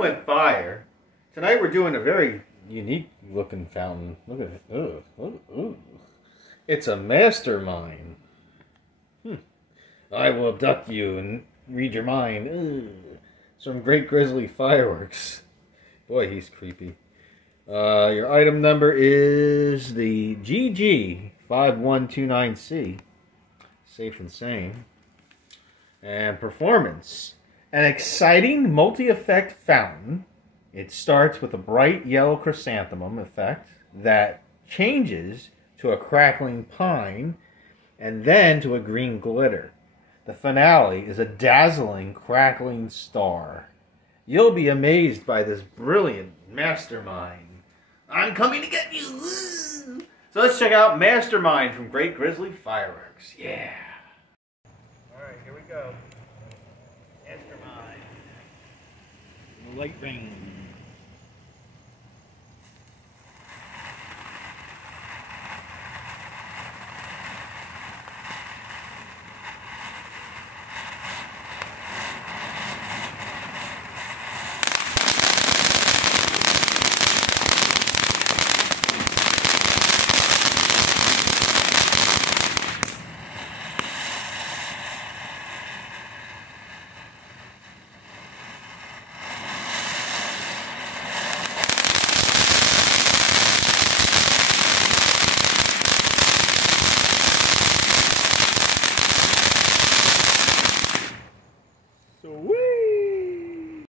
with fire. Tonight we're doing a very unique looking fountain. Look at it. Ugh. Ugh. It's a Mastermind. I will abduct you and read your mind. Ugh. It's from Great Grizzly Fireworks. Boy, he's creepy. Your item number is the GG5129C. Safe and sane. And performance. An exciting multi-effect fountain. It starts with a bright yellow chrysanthemum effect that changes to a crackling pine and then to a green glitter. The finale is a dazzling, crackling star. You'll be amazed by this brilliant Mastermind. I'm coming to get you! So let's check out Mastermind from Great Grizzly Fireworks. Yeah! Alright, here we go. Mastermind. The light rain.